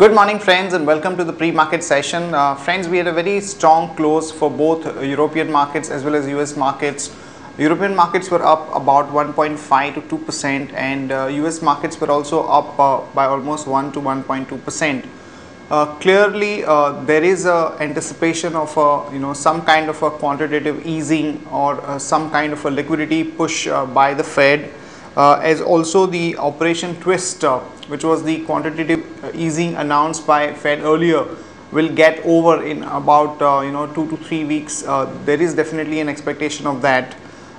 Good morning friends and welcome to the pre-market session. Friends, we had a very strong close for both European markets as well as US markets. European markets were up about 1.5 to 2% and US markets were also up by almost 1 to 1.2%. Clearly there is a anticipation of some kind of a quantitative easing or some kind of a liquidity push by the Fed, as also the Operation Twist, which was the quantitative easing announced by Fed earlier, will get over in about 2 to 3 weeks. There is definitely an expectation of that,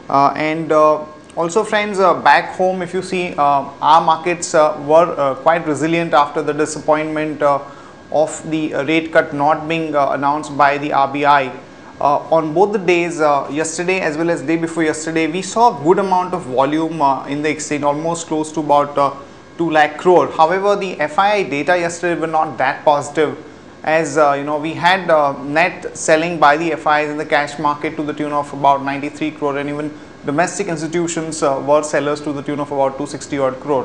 and also friends, back home, if you see, our markets were quite resilient after the disappointment of the rate cut not being announced by the RBI. On both the days, yesterday as well as day before yesterday, we saw a good amount of volume in the exchange, almost close to about 2 lakh crore. However, the FII data yesterday were not that positive, as we had net selling by the FIIs in the cash market to the tune of about 93 crore, and even domestic institutions were sellers to the tune of about 260 odd crore.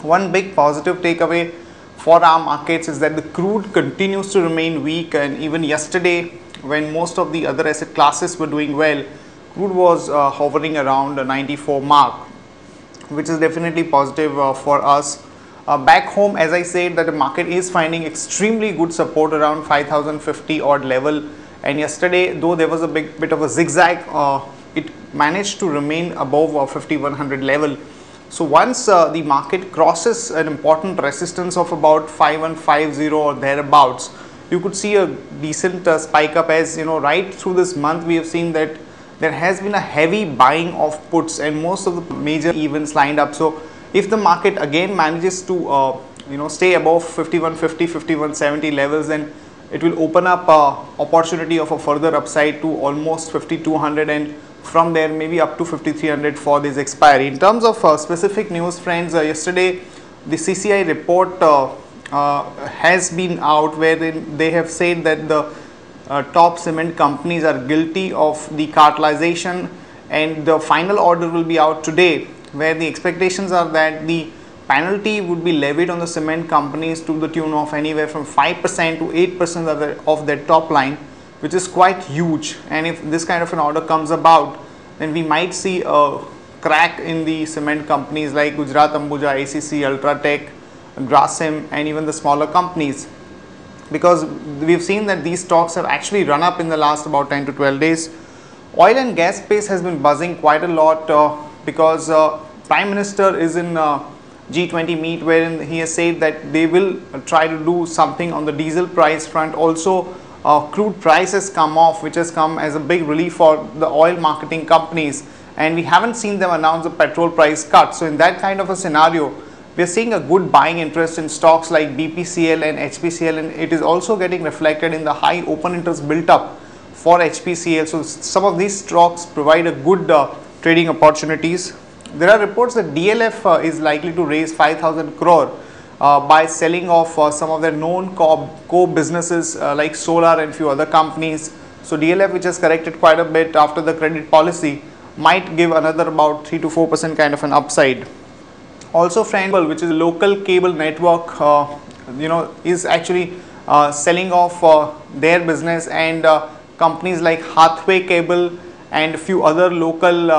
One big positive takeaway for our markets is that the crude continues to remain weak, and even yesterday, when most of the other asset classes were doing well, crude was hovering around the 94 mark, which is definitely positive for us. Back home, as I said, that the market is finding extremely good support around 5050 odd level, and yesterday, though there was a bit of a zigzag, it managed to remain above 5100 level. So once the market crosses an important resistance of about 5150 or thereabouts, you could see a decent spike up, as right through this month we have seen that there has been a heavy buying of puts and most of the major events lined up. So if the market again manages to stay above 5150, 5170 levels, then it will open up opportunity of a further upside to almost 5200, and from there maybe up to 5300 for this expiry. In terms of specific news, friends, yesterday the CCI report has been out, wherein they have said that the top cement companies are guilty of the cartelization, and the final order will be out today, where the expectations are that the penalty would be levied on the cement companies to the tune of anywhere from 5% to 8% of their top line, which is quite huge. And if this kind of an order comes about, then we might see a crack in the cement companies like Gujarat Ambuja, ACC, Ultratech, Grasim, and even the smaller companies, because we've seen that these stocks have actually run up in the last about 10 to 12 days. Oil and gas space has been buzzing quite a lot because Prime Minister is in G20 meet, wherein he has said that they will try to do something on the diesel price front. Also, crude price has come off, which has come as a big relief for the oil marketing companies, and we haven't seen them announce a petrol price cut. So in that kind of a scenario, we are seeing a good buying interest in stocks like BPCL and HPCL, and it is also getting reflected in the high open interest built up for HPCL. So some of these stocks provide a good trading opportunities. There are reports that DLF is likely to raise 5000 crore by selling off some of their known core businesses like solar and few other companies. So DLF, which has corrected quite a bit after the credit policy, might give another about 3 to 4% kind of an upside. Also, friend, which is a local cable network, is actually selling off their business, and companies like Hathway Cable and a few other local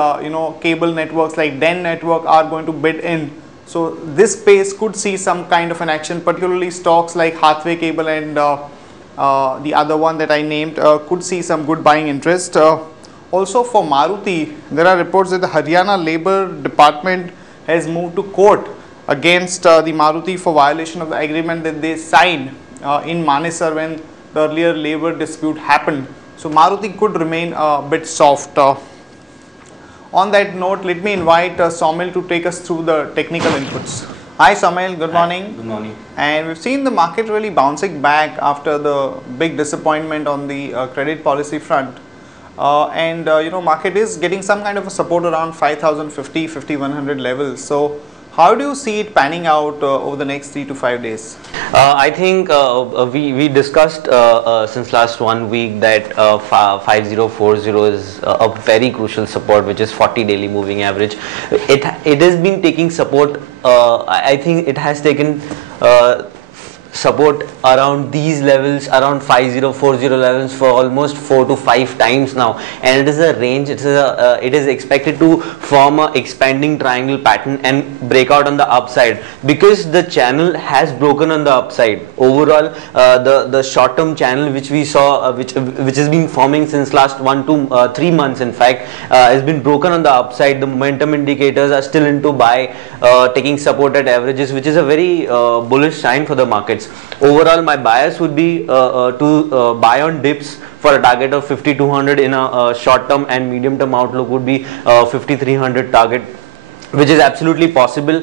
cable networks like Den Network are going to bid in. So this space could see some kind of an action, particularly stocks like Hathway Cable and the other one that I named could see some good buying interest. Also for Maruti, there are reports that the Haryana Labour Department has moved to court against the Maruti for violation of the agreement that they signed in Manesar when the earlier labor dispute happened. So Maruti could remain a bit soft. On that note, let me invite Saumil to take us through the technical inputs. Hi Saumil, good morning. Good morning. And we've seen the market really bouncing back after the big disappointment on the credit policy front. Market is getting some kind of a support around 5050, 5100 levels. So how do you see it panning out over the next 3 to 5 days? I think we discussed since last 1 week that 5040 is a very crucial support, which is 40 daily moving average. It has been taking support. I think it has taken support around these levels, around 5040 levels, for almost 4 to 5 times now, and it is a range. It is expected to form a expanding triangle pattern and break out on the upside, because the channel has broken on the upside. Overall, the short term channel which we saw, which has been forming since last 1 to 3 months, in fact, has been broken on the upside. The momentum indicators are still into buy, taking support at averages, which is a very bullish sign for the markets. Overall, my bias would be to buy on dips for a target of 5200 in a short term, and medium term outlook would be 5300 target, which is absolutely possible.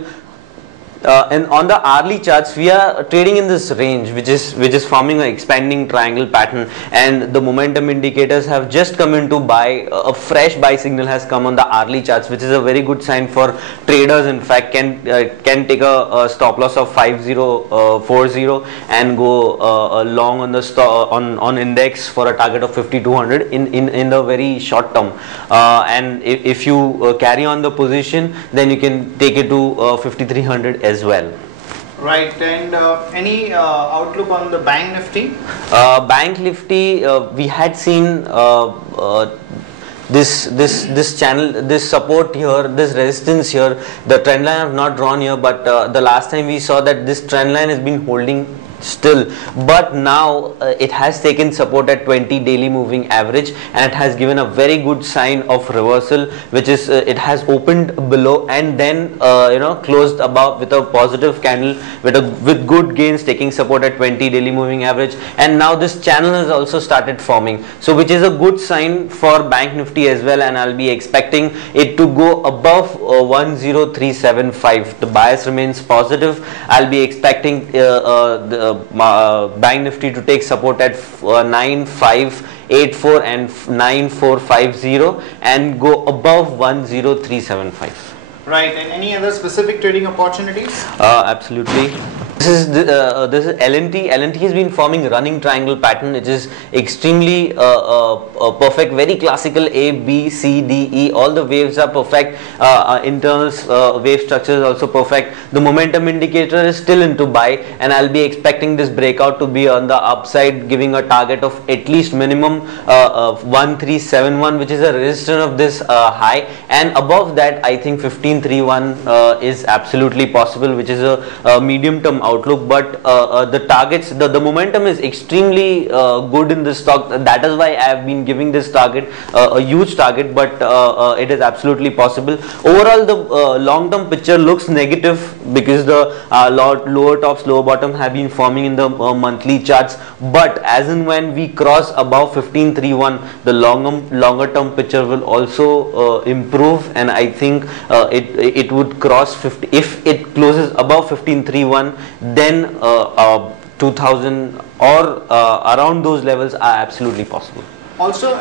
And on the hourly charts, we are trading in this range, which is forming an expanding triangle pattern, and the momentum indicators have just come into buy. A fresh buy signal has come on the hourly charts, which is a very good sign for traders. In fact, can take a stop loss of 5040 and go long on the on index for a target of 5200 in the very short term. And if you carry on the position, then you can take it to 5300 as well. Right, and any outlook on the Bank Nifty? Bank Nifty, we had seen this channel, this support here, this resistance here. The trend line have not drawn here, but the last time we saw that this trend line has been holding still, but now it has taken support at 20 daily moving average, and it has given a very good sign of reversal, which is it has opened below and then closed above with a positive candle with good gains, taking support at 20 daily moving average, and now this channel has also started forming, so which is a good sign for Bank Nifty as well, and I'll be expecting it to go above 10375. The bias remains positive. I'll be expecting Bank Nifty to take support at 9584 and 9450 and go above 10375. Right, and any other specific trading opportunities? Absolutely. This is L&T. L&T has been forming running triangle pattern, which is extremely perfect, very classical. A, B, C, D, E, all the waves are perfect. Internal wave structure is also perfect. The momentum indicator is still into buy, and I'll be expecting this breakout to be on the upside, giving a target of at least minimum 1371, which is a resistance of this high, and above that I think 1531 is absolutely possible, which is a medium term outlook. But the targets, the momentum is extremely good in this stock. That is why I have been giving this target a huge target, but it is absolutely possible. Overall, the long term picture looks negative because the lower tops, lower bottom have been forming in the monthly charts, but as and when we cross above 1531, the longer term picture will also improve, and I think it would cross 50. If it closes above 1531, then 2000 or around those levels are absolutely possible. Also,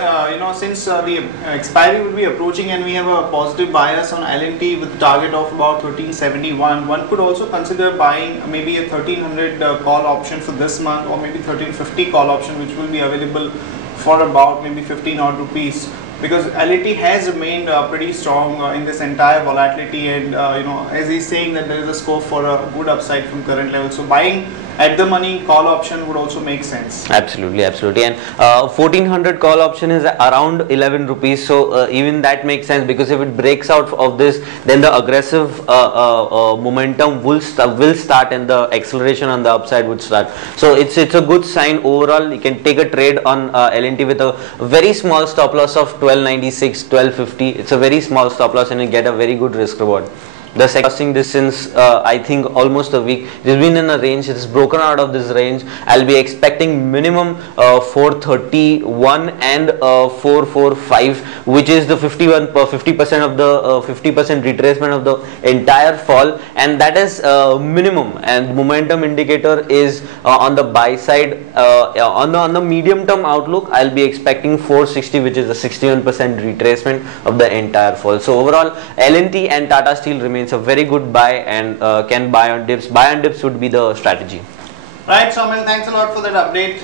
since the expiry will be approaching and we have a positive bias on L&T with a target of about 1371, one could also consider buying maybe a 1300 call option for this month, or maybe 1350 call option, which will be available for about maybe 15 odd rupees, because L&T has remained pretty strong in this entire volatility, and as he's saying that there is a scope for a good upside from current levels, so buying at the money call option would also make sense. Absolutely, and 1400 call option is around 11 rupees, so even that makes sense, because if it breaks out of this, then the aggressive momentum will start and the acceleration on the upside would start. So it's a good sign overall. You can take a trade on L&T with a very small stop loss of 1296, 1250. It's a very small stop loss and you get a very good risk reward. The sector this since I think almost a week. It has been in a range. It is broken out of this range. I'll be expecting minimum 431 and 445, which is the 50% of the 50% retracement of the entire fall, and that is minimum. And momentum indicator is on the buy side. On the medium term outlook, I'll be expecting 460, which is a 61% retracement of the entire fall. So overall, L&T and Tata Steel remains a very good buy, and can buy on dips. Buy on dips would be the strategy. Right, Soumil, thanks a lot for that update.